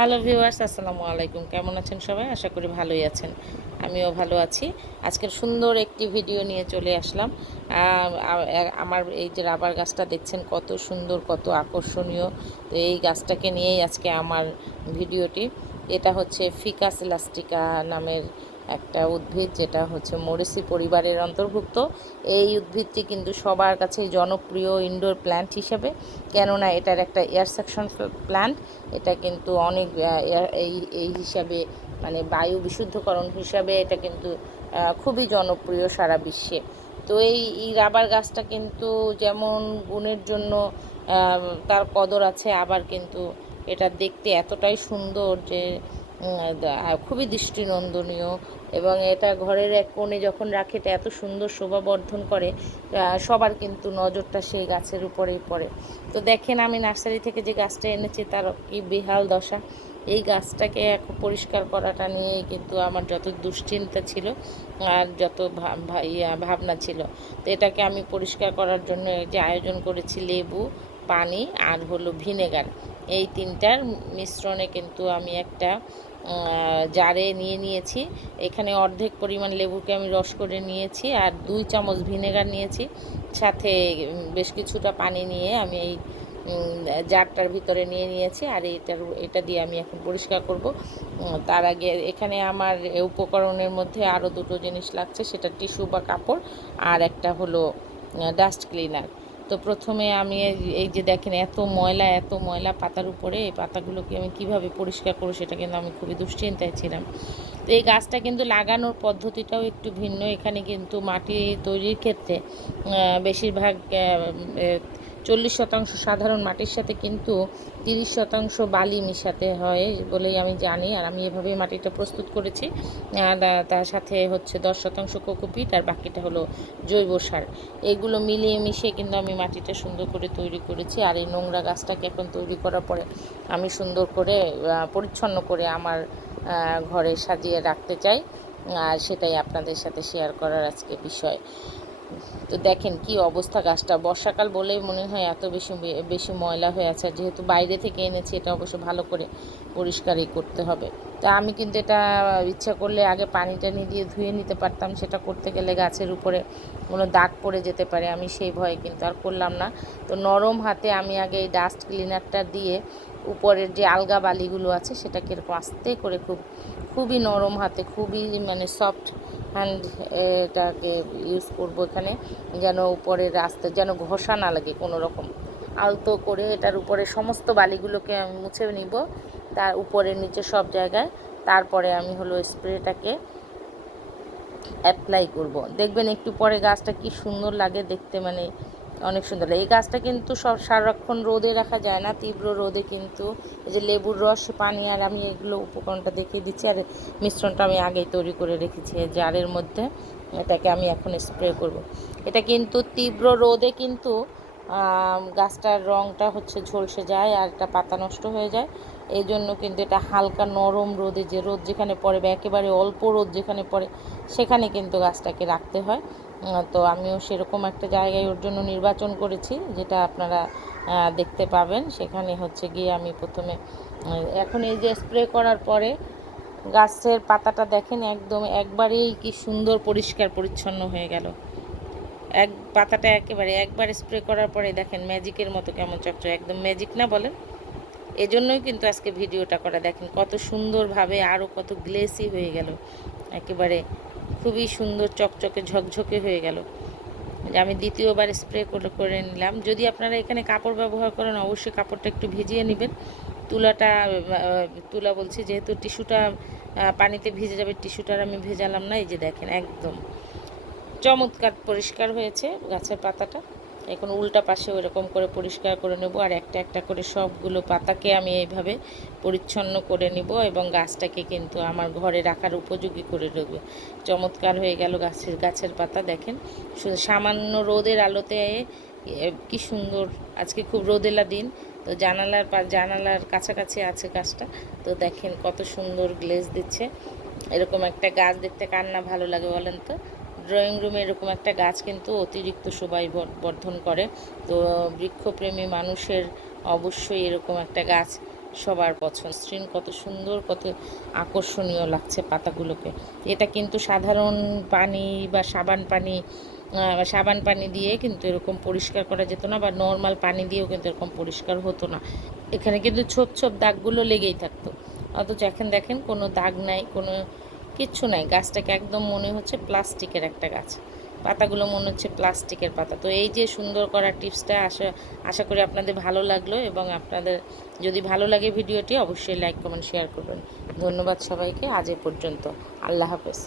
Hello viewers আসসালামু আলাইকুম। কেমন আছেন সবাই? আশা করি ভালোই আছেন। আমিও ভালো আছি। আজকের সুন্দর একটি ভিডিও নিয়ে চলে আসলাম। আমার এই যে রাবার গাছটা দেখছেন, কত সুন্দর, কত আকর্ষণীয়। তো এই গাছটাকে নিয়েই আজকে আমার ভিডিওটি এটা হচ্ছে ফিকাস ইলাস্টিকা নামের একটা উদ্ভিদ যেটা হচ্ছে মরিসি পরিবারের অন্তর্ভুক্ত। এই উদ্ভিদটি কিন্তু সবার কাছে জনপ্রিয় ইনডোর প্ল্যান্ট হিসেবে। কেননা এটার একটা এয়ার সেকশন প্ল্যান্ট এটা কিন্তু অনেক এই এই হিসাবে মানে বায়ু বিশুদ্ধকরণ হিসাবে এটা কিন্তু খুবই জনপ্রিয় সারা বিশ্বে। তো এই এই রাবার গাছটা কিন্তু যেমন গুণের জন্য তার কদর আছে, আবার কিন্তু এটা দেখতে এতটাই সুন্দর যে খুবই দৃষ্টিনন্দনীয়। এবং এটা ঘরের এক কোণে যখন রাখে, এটা এত সুন্দর শোভা বর্ধন করে সবার কিন্তু নজরটা সেই গাছের উপরেই পড়ে। তো দেখেন, আমি নার্সারি থেকে যে গাছটা এনেছি, তার কি বেহাল দশা। এই গাছটাকে এখন পরিষ্কার করাটা নিয়েই কিন্তু আমার যত দুশ্চিন্তা ছিল, আর যত ভাবনা ছিল। তো এটাকে আমি পরিষ্কার করার জন্য যে আয়োজন করেছি লেবু পানি আর হলো ভিনেগার। এই তিনটার মিশ্রণে কিন্তু আমি একটা জারে নিয়ে নিয়েছি। এখানে অর্ধেক পরিমাণ লেবুকে আমি রস করে নিয়েছি আর দুই চামচ ভিনেগার নিয়েছি। সাথে বেশ কিছুটা পানি নিয়ে আমি এই জারটার ভিতরে নিয়ে নিয়েছি আর এটার এটা দিয়ে আমি এখন পরিষ্কার করব। তার আগে এখানে আমার উপকরণের মধ্যে আরও দুটো জিনিস লাগছে, সেটা টিস্যু বা কাপড় আর একটা হলো ডাস্ট ক্লিনার। তো প্রথমে আমি এই- যে দেখেন এত ময়লা এত ময়লা পাতার উপরে, এই পাতাগুলোকে আমি কীভাবে পরিষ্কার করব সেটা কিন্তু আমি খুবই দুশ্চিন্তায় ছিলাম। তো এই গাছটা কিন্তু লাগানোর পদ্ধতিটাও একটু ভিন্ন। এখানে কিন্তু মাটি তৈরির ক্ষেত্রে বেশিরভাগ চল্লিশ শতাংশ সাধারণ মাটির সাথে কিন্তু তিরিশ শতাংশ বালি মিশাতে হয় বলেই আমি জানি, আর আমি এভাবেই মাটিটা প্রস্তুত করেছি। তার সাথে হচ্ছে দশ শতাংশ কোকোপিট আর বাকিটা হলো জৈব সার। এগুলো মিলিয়ে মিশিয়ে কিন্তু আমি মাটিটা সুন্দর করে তৈরি করেছি, আর এই নোংরা গাছটাকে এখন তৈরি করার পরে আমি সুন্দর করে পরিচ্ছন্ন করে আমার ঘরে সাজিয়ে রাখতে চাই। আর সেটাই আপনাদের সাথে শেয়ার করার আজকে বিষয়। তো দেখেন কি অবস্থা গাছটা। বর্ষাকাল বলেই মনে হয় এত বেশি বেশি ময়লা হয়ে আছে। যেহেতু বাইরে থেকে এনেছি, এটা অবশ্য ভালো করে পরিষ্কারই করতে হবে। তা আমি কিন্তু এটা ইচ্ছা করলে আগে পানি টানি দিয়ে ধুয়ে নিতে পারতাম। সেটা করতে গেলে গাছের উপরে কোনো দাগ পড়ে যেতে পারে, আমি সেই ভয়ে কিন্তু আর করলাম না। তো নরম হাতে আমি আগে এই ডাস্ট ক্লিনারটা দিয়ে উপরের যে আলগা বালিগুলো আছে সেটাকে এরকম আস্তে করে খুব, খুবই নরম হাতে, খুবই মানে সফট হ্যান্ড এটাকে ইউজ করব এখানে, যেন উপরের রাস্তা, যেন ঘষা না লাগে কোনো রকম। আলতো করে এটার উপরে সমস্ত বালিগুলোকে আমি মুছে নিব, তার উপরে নিচে সব জায়গায়। তারপরে আমি হলো স্প্রেটাকে অ্যাপ্লাই করব। দেখবেন একটু পরে গাছটা কি সুন্দর লাগে দেখতে মানে অনেক সুন্দর লাগে। এই গাছটা কিন্তু সব সারাক্ষণ রোদে রাখা যায় না, তীব্র রোদে কিন্তু এই যে লেবুর রস, পানি আর আমি এগুলো উপকরণটা দেখিয়ে দিচ্ছি আর মিশ্রণটা আমি আগেই তৈরি করে রেখেছি জারের মধ্যে। এটাকে আমি এখন স্প্রে করব। এটা কিন্তু তীব্র রোদে কিন্তু গাছটার রঙটা হচ্ছে ঝলসে যায় আর একটা পাতা নষ্ট হয়ে যায়। এই জন্য কিন্তু এটা হালকা নরম রোদে যে রোদ যেখানে পড়ে বা একেবারে অল্প রোদ যেখানে পড়ে, সেখানে কিন্তু গাছটাকে রাখতে হয়। তো আমিও সেরকম একটা জায়গায় ওর জন্য নির্বাচন করেছি, যেটা আপনারা দেখতে পাবেন। সেখানে হচ্ছে গিয়ে আমি প্রথমে এখন এই যে স্প্রে করার পরে গাছের পাতাটা দেখেন একদম একবারেই কি সুন্দর পরিষ্কার পরিচ্ছন্ন হয়ে গেল। এক পাতাটা একেবারে, একবার স্প্রে করার পরে দেখেন ম্যাজিকের মতো কেমন চকচক, একদম ম্যাজিক না বলেন? এজন্যই কিন্তু আজকে ভিডিওটা করা। দেখেন কত সুন্দরভাবে আরও কত গ্লেসি হয়ে গেল। একেবারে খুবই সুন্দর, চকচকে, ঝকঝকে হয়ে গেল। আমি দ্বিতীয়বার স্প্রে করে করে নিলাম। যদি আপনারা এখানে কাপড় ব্যবহার করেন, অবশ্যই কাপড়টা একটু ভিজিয়ে নেবেন। তুলাটা তুলা বলছি, যেহেতু টিস্যুটা পানিতে ভিজে যাবে টিস্যুটার আমি ভেজালাম না, এই যে দেখেন একদম চমৎকার পরিষ্কার হয়েছে গাছের পাতাটা। এখন উল্টা পাশে ওইরকম করে পরিষ্কার করে নেব আর একটা একটা করে সবগুলো পাতাকে আমি এইভাবে পরিচ্ছন্ন করে নিব এবং গাছটাকে কিন্তু আমার ঘরে রাখার উপযোগী করে দেবো চমৎকার হয়ে গেল গাছের গাছের পাতা, দেখেন। শুধু সামান্য রোদের আলোতে কি সুন্দর। আজকে খুব রোদেলা দিন। তো জানালার পা, জানালার কাছাকাছি আছে গাছটা। তো দেখেন কত সুন্দর গ্লেজ দিচ্ছে। এরকম একটা গাছ দেখতে কার না ভালো লাগে বলেন তো? ড্রয়িং রুমে এরকম একটা গাছ কিন্তু অতিরিক্ত শোভাই বর্ধন করে। তো, বৃক্ষপ্রেমী মানুষের অবশ্যই এরকম একটা গাছ সবার পছন্দ। মসৃণ কত সুন্দর, কত আকর্ষণীয় লাগছে পাতাগুলোকে। এটা কিন্তু সাধারণ পানি বা সাবান পানি সাবান পানি দিয়ে কিন্তু এরকম পরিষ্কার করা যেত না বা নর্মাল পানি দিয়েও কিন্তু এরকম পরিষ্কার হতো না। এখানে কিন্তু ছোপ ছোপ দাগগুলো লেগেই থাকতো। অথচ এখন দেখেন কোনো দাগ নাই, কোনো কিচ্ছু নাই। গাছটাকে একদম মনে হচ্ছে প্লাস্টিকের একটা গাছ। পাতাগুলো মনে হচ্ছে প্লাস্টিকের পাতা। তো এই যে সুন্দর করার টিপসটা আশা আশা করি আপনাদের ভালো লাগল এবং আপনাদের যদি ভালো লাগে ভিডিওটি, অবশ্যই লাইক, কমেন্ট, শেয়ার করবেন। ধন্যবাদ সবাইকে। আজ এ পর্যন্ত। আল্লাহ হাফেজ।